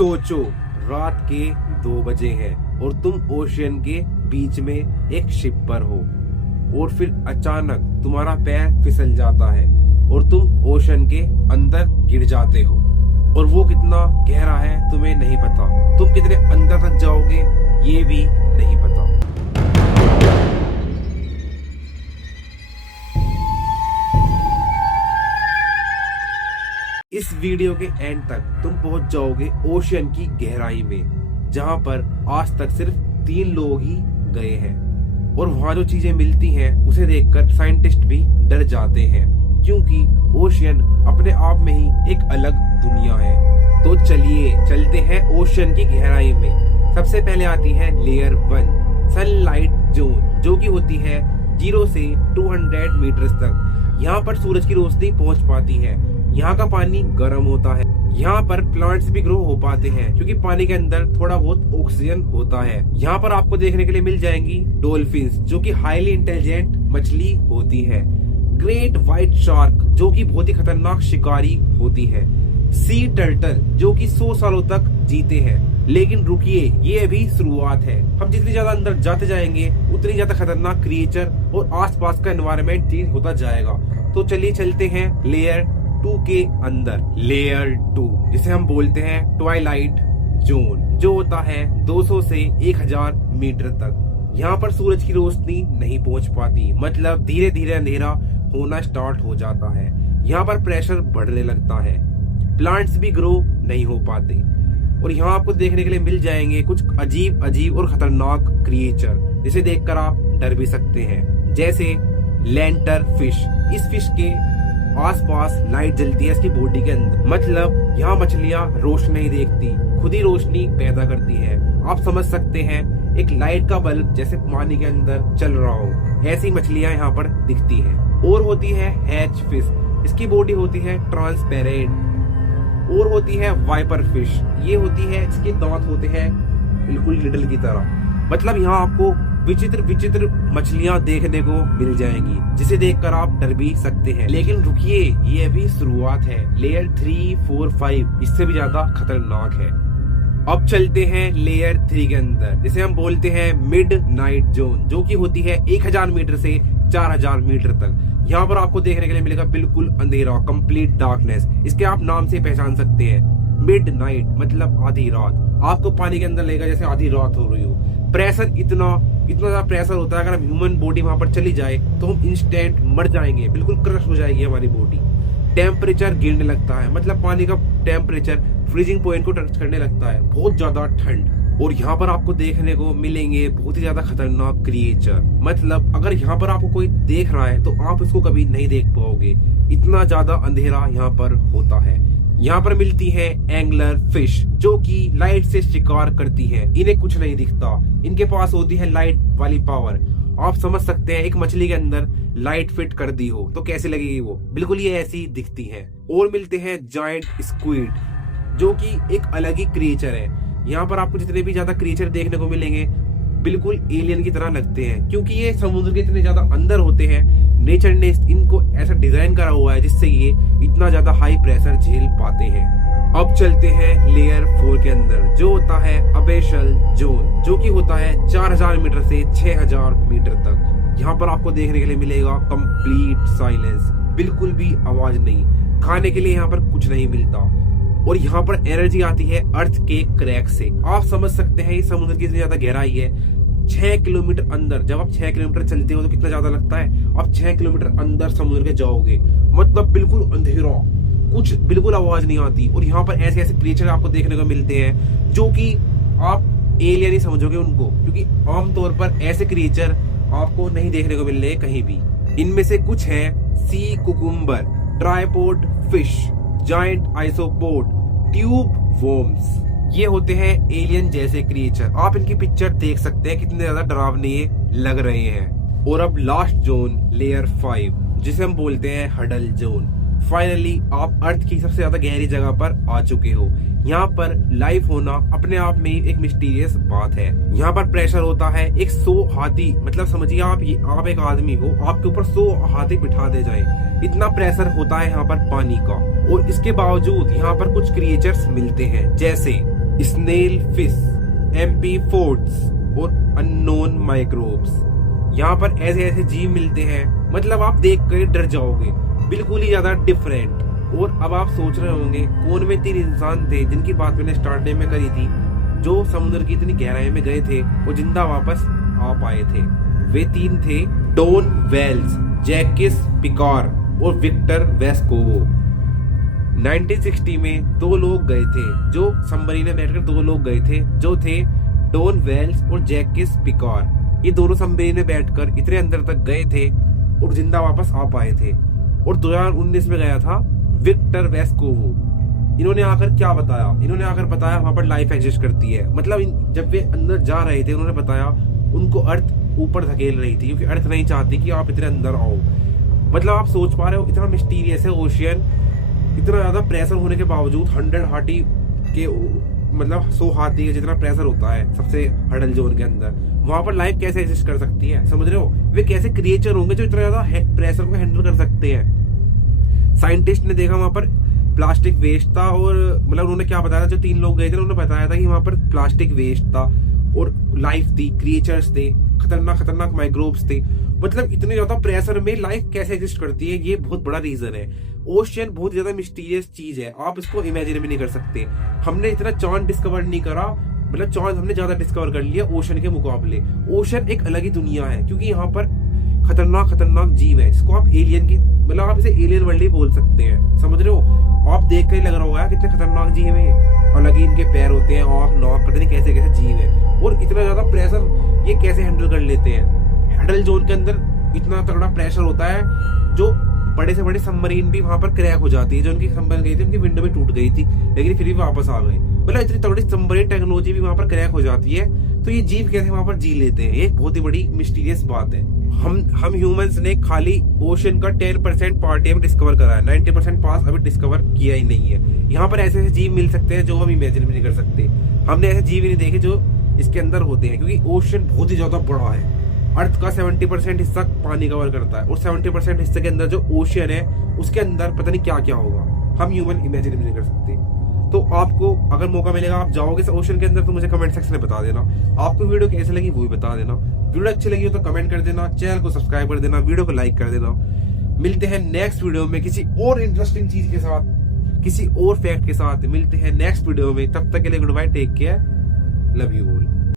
सोचो, रात के 2 बजे हैं और तुम ओशियन के बीच में एक शिप पर हो और फिर अचानक तुम्हारा पैर फिसल जाता है और तुम ओशन के अंदर गिर जाते हो। और वो कितना गहरा है तुम्हें नहीं पता, तुम कितने अंदर तक जाओगे ये भी नहीं पता। इस वीडियो के एंड तक तुम पहुंच जाओगे ओशियन की गहराई में, जहां पर आज तक सिर्फ 3 लोग ही गए हैं। और वहां जो चीजें मिलती हैं उसे देखकर साइंटिस्ट भी डर जाते हैं, क्योंकि ओशियन अपने आप में ही एक अलग दुनिया है। तो चलिए चलते हैं ओशियन की गहराई में। सबसे पहले आती है लेयर 1 सनलाइट जोन, जो कि होती है 0 से 200 मीटर तक। यहाँ पर सूरज की रोशनी पहुंच पाती है। यहाँ का पानी गर्म होता है। यहाँ पर प्लांट्स भी ग्रो हो पाते हैं, क्योंकि पानी के अंदर थोड़ा बहुत ऑक्सीजन होता है। यहाँ पर आपको देखने के लिए मिल जाएंगी डॉल्फिन्स, जो कि हाईली इंटेलिजेंट मछली होती है। ग्रेट व्हाइट शार्क, जो कि बहुत ही खतरनाक शिकारी होती है। सी टर्टल, जो कि 100 सालों तक जीते हैं। लेकिन रुकिए, ये अभी शुरुआत है। हम जितनी ज्यादा अंदर जाते जाएंगे उतनी ज्यादा खतरनाक क्रिएचर और आसपास का एनवायरनमेंट चेंज होता जाएगा। तो चलिए चलते हैं लेयर 2 के अंदर। लेयर 2 जिसे हम बोलते हैं ट्वाइलाइट जोन, जो होता है 200 से 1000 मीटर तक। यहाँ पर सूरज की रोशनी नहीं पहुंच पाती, मतलब धीरे धीरे अंधेरा होना स्टार्ट हो जाता है। यहाँ पर प्रेशर बढ़ने लगता है, प्लांट्स भी ग्रो नहीं हो पाते। और यहाँ आपको देखने के लिए मिल जाएंगे कुछ अजीब अजीब और खतरनाक क्रिएचर, जिसे देखकर आप डर भी सकते हैं। जैसे लैंटर फिश। इस फिश के आसपास लाइट जलती है इसकी बॉडी के अंदर, मतलब यहाँ मछलियाँ रोशनी नहीं देखती, खुद ही रोशनी पैदा करती है। आप समझ सकते हैं एक लाइट का बल्ब जैसे पानी के अंदर चल रहा हो, ऐसी मछलियाँ यहाँ पर दिखती हैं। और होती है हैच फिश। इसकी बॉडी होती है ट्रांसपेरेंट। और होती है वाइपर फिश। ये होती है, इसके दांत होते हैं बिल्कुल निडल की तरह। मतलब यहाँ आपको विचित्र विचित्र मछलियां देखने को मिल जाएंगी, जिसे देखकर आप डर भी सकते हैं। लेकिन रुकिए, ये अभी शुरुआत है। लेयर 3, 4, 5 इससे भी ज्यादा खतरनाक है। अब चलते हैं लेयर 3 के अंदर, जिसे हम बोलते हैं मिड नाइट जोन, जो कि होती है 1000 मीटर से 4000 मीटर तक। यहाँ पर आपको देखने के लिए मिलेगा बिल्कुल अंधेरा, कंप्लीट डार्कनेस। इसके आप नाम से पहचान सकते हैं, मिड नाइट मतलब आधी रात। आपको पानी के अंदर लगेगा जैसे आधी रात हो रही हो। प्रेशर इतना ज्यादा प्रेशर होता है, अगर हम ह्यूमन बॉडी वहां पर चली जाए तो हम इंस्टेंट मर जाएंगे, बिल्कुल क्रश हो जाएगी हमारी बॉडी। टेम्परेचर गिरने लगता है, मतलब पानी का टेम्परेचर फ्रीजिंग पॉइंट को टच करने लगता है, बहुत ज्यादा ठंड। और यहाँ पर आपको देखने को मिलेंगे बहुत ही ज्यादा खतरनाक क्रिएचर। मतलब अगर यहाँ पर आपको कोई देख रहा है तो आप उसको कभी नहीं देख पाओगे, इतना ज्यादा अंधेरा यहाँ पर होता है। यहाँ पर मिलती है एंगलर फिश, जो कि लाइट से शिकार करती है। इन्हें कुछ नहीं दिखता, इनके पास होती है लाइट वाली पावर। आप समझ सकते हैं एक मछली के अंदर लाइट फिट कर दी हो तो कैसे लगेगी वो, बिल्कुल ये ऐसी दिखती है। और मिलते हैं जायंट स्क्विड, जो कि एक अलग ही क्रिएचर है। यहाँ पर आपको जितने भी ज्यादा क्रिएचर देखने को मिलेंगे बिल्कुल एलियन की तरह लगते हैं, क्योंकि ये समुद्र के इतने ज्यादा अंदर होते हैं। नेचर ने इनको ऐसा डिजाइन करा हुआ है जिससे ये इतना ज्यादा हाई प्रेशर झेल पाते हैं। अब चलते हैं लेयर 4 के अंदर, जो होता है अबेशल जोन, जो कि होता है 4000 मीटर से 6000 मीटर तक। यहाँ पर आपको देखने के लिए मिलेगा कंप्लीट साइलेंस, बिल्कुल भी आवाज नहीं। खाने के लिए यहाँ पर कुछ नहीं मिलता। और यहाँ पर एनर्जी आती है अर्थ के क्रैक से। आप समझ सकते हैं ये समुद्र की इतनी ज्यादा गहराई है। 6 किलोमीटर अंदर, जब आप 6 किलोमीटर चलते हो तो कितना ज्यादा लगता है। आप 6 किलोमीटर अंदर समुद्र के जाओगे, मतलब बिल्कुल अंधेरा, कुछ बिल्कुल आवाज नहीं आती। और यहाँ पर ऐसे ऐसे क्रिएचर आपको देखने को मिलते हैं जो कि आप एलियन ही समझोगे उनको, क्योंकि आमतौर पर ऐसे क्रिएचर आपको नहीं देखने को मिल रहे कहीं भी। इनमें से कुछ हैं sea cucumber, tripod fish, giant isopod, tube worms. ये होते हैं एलियन जैसे क्रिएचर। आप इनकी पिक्चर देख सकते हैं कितने ज्यादा डरावने ये लग रहे हैं। और अब लास्ट जोन लेयर 5, जिसे हम बोलते हैं हडल जोन। फाइनली आप अर्थ की सबसे ज्यादा गहरी जगह पर आ चुके हो। यहाँ पर लाइफ होना अपने आप में एक मिस्टीरियस बात है। यहाँ पर प्रेशर होता है 100 हाथी, मतलब समझिए आप एक आदमी हो, आपके ऊपर 100 हाथी बिठा दे जाए, इतना प्रेशर होता है यहाँ पर पानी का। और इसके बावजूद यहाँ पर कुछ क्रिएचर्स मिलते हैं, जैसे स्नेल फिश, एमपी फोर्ड्स और अननोन माइक्रोब्स। यहाँ पर ऐसे ऐसे जीव मिलते हैं, मतलब आप देख कर डर जाओगे, बिल्कुल ही ज्यादा डिफरेंट। और अब आप सोच रहे होंगे कौन वे 3 इंसान थे जिनकी बात मैंने स्टार्टिंग में करी थी, जो समुद्र की इतनी गहराई में गए थे और जिंदा वापस आ पाए थे। वे 3 थे डॉन वेल्स, जैकिस पिकार और विक्टर वेस्कोवो। 1960 में 2 लोग गए थे, जो सबमरीन में बैठकर 2 लोग गए थे, जो थे डॉन वेल्स और जैकिस पिकार। ये दोनों सबमरीन में बैठकर इतने अंदर तक गए थे और जिंदा वापस आ पाए थे। और 2019 में गया था विक्टर वेस्कोवो। इन्होंने आकर क्या बताया? इन्होंने आकर बताया वहां पर लाइफ एग्जिस्ट करती है। मतलब जब वे अंदर जा रहे थे उन्होंने बताया उनको अर्थ ऊपर धकेल रही थी, क्योंकि अर्थ नहीं चाहती कि आप इतने अंदर आओ। मतलब आप सोच पा रहे हो इतना मिस्टीरियस है ओशियन, इतना ज्यादा प्रेशर होने के बावजूद 100 हाथी के मतलब 100 हाथी का जितना प्रेशर होता है सबसे हडल जोन के अंदर, वहां पर लाइफ कैसे एग्जिस्ट कर सकती है? समझ रहे हो? वे कैसे क्रिएचर होंगे जो इतना ज्यादा प्रेशर को हैंडल कर सकते हैं? साइंटिस्ट ने देखा वहां पर प्लास्टिक वेस्ट था, और मतलब उन्होंने क्या बताया था, जो 3 लोग गए थे उन्होंने बताया था कि वहां पर प्लास्टिक वेस्ट था और लाइफ थी, क्रिएचर्स थे, खतरनाक खतरनाक माइक्रोब्स थे। मतलब इतने ज्यादा प्रेशर में लाइफ कैसे एग्जिस्ट करती है, ये बहुत बड़ा रीजन है। ओशियन बहुत ज्यादा मिस्टीरियस चीज है, आप इसको इमेजिन भी नहीं कर सकते। हमने इतना चांद डिस्कवर नहीं करा, मतलब चांद हमने ज्यादा डिस्कवर कर लिया ओशन के मुकाबले। ओशन एक अलग ही दुनिया है, क्योंकि यहाँ पर खतरनाक खतरनाक जीव है, जिसको आप एलियन की मतलब आप इसे एलियन वर्ल्ड ही बोल सकते हैं। समझ रहे हो? आप देख कर ही लग रहा होगा कितने खतरनाक जीव है, अलग ही इनके पैर होते हैं, आँख नाक पता नहीं कैसे कैसे जीव है, और इतना ज्यादा प्रेशर ये कैसे हैंडल कर लेते हैं। हडल जोन के अंदर इतना तगड़ा प्रेशर होता है, जो बड़े से बड़े सबमरीन भी वहां पर क्रैक हो जाती है। जो उनकी सबमरीन गई थी उनकी विंडो भी टूट गई थी, लेकिन फिर भी वापस आ गए। मतलब इतनी तगड़ी सबमरीन टेक्नोलॉजी भी वहां पर क्रैक हो जाती है, तो ये जीव कैसे वहां पर जी लेते हैं, ये एक बहुत ही बड़ी मिस्टीरियस बात है। हम ह्यूमंस ने खाली ओशन का 10% पार्ट टाइम डिस्कवर करा है, 90% पास अभी डिस्कवर किया ही नहीं है। यहाँ पर ऐसे ऐसे जीव मिल सकते हैं जो हम इमेजिन भी नहीं कर सकते। हमने ऐसे जीव ही नहीं देखे जो इसके अंदर होते हैं, क्योंकि ओशन बहुत ही ज्यादा बड़ा है। अर्थ का 70% हिस्सा पानी कवर करता है, और 70% हिस्से के अंदर जो ओशियन है उसके अंदर पता नहीं क्या क्या होगा, हम ह्यूमन इमेजिन भी नहीं कर सकते। तो आपको अगर मौका मिलेगा आप जाओगे ओशन के अंदर, तो मुझे कमेंट सेक्शन में बता देना। आपको वीडियो कैसे लगी वो भी बता देना। वीडियो अच्छी लगी हो तो कमेंट कर देना, चैनल को सब्सक्राइब कर देना, वीडियो को लाइक कर देना। मिलते हैं नेक्स्ट वीडियो में किसी और इंटरेस्टिंग चीज के साथ, किसी और फैक्ट के साथ। मिलते हैं नेक्स्ट वीडियो में, तब तक के लिए goodbye, take care, love you all.